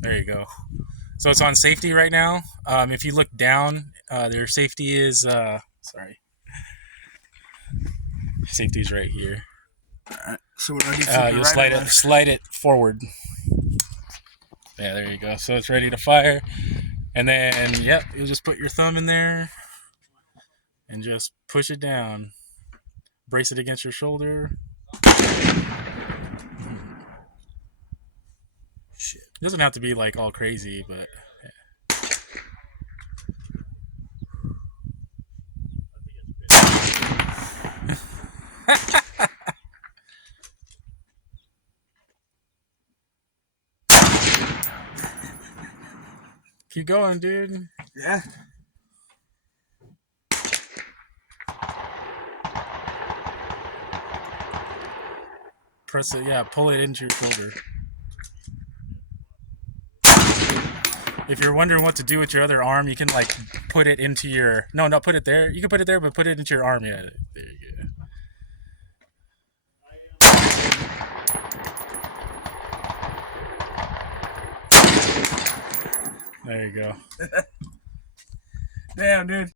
There you go. So it's on safety right now. If you look down, their safety is sorry, safety is right here. Alright, so what do I do? Flip it You'll right slide it forward. Yeah, there you go. So it's ready to fire, and then yep, you'll just put your thumb in there and just push it down. Brace it against your shoulder. Shit. It doesn't have to be like all crazy, but keep going, dude. Yeah. Press it, yeah, pull it into your shoulder. If you're wondering what to do with your other arm, you can like put it into your no, put it there. You can put it there, but put it into your arm. Yeah, there you go. There you go. Damn, dude.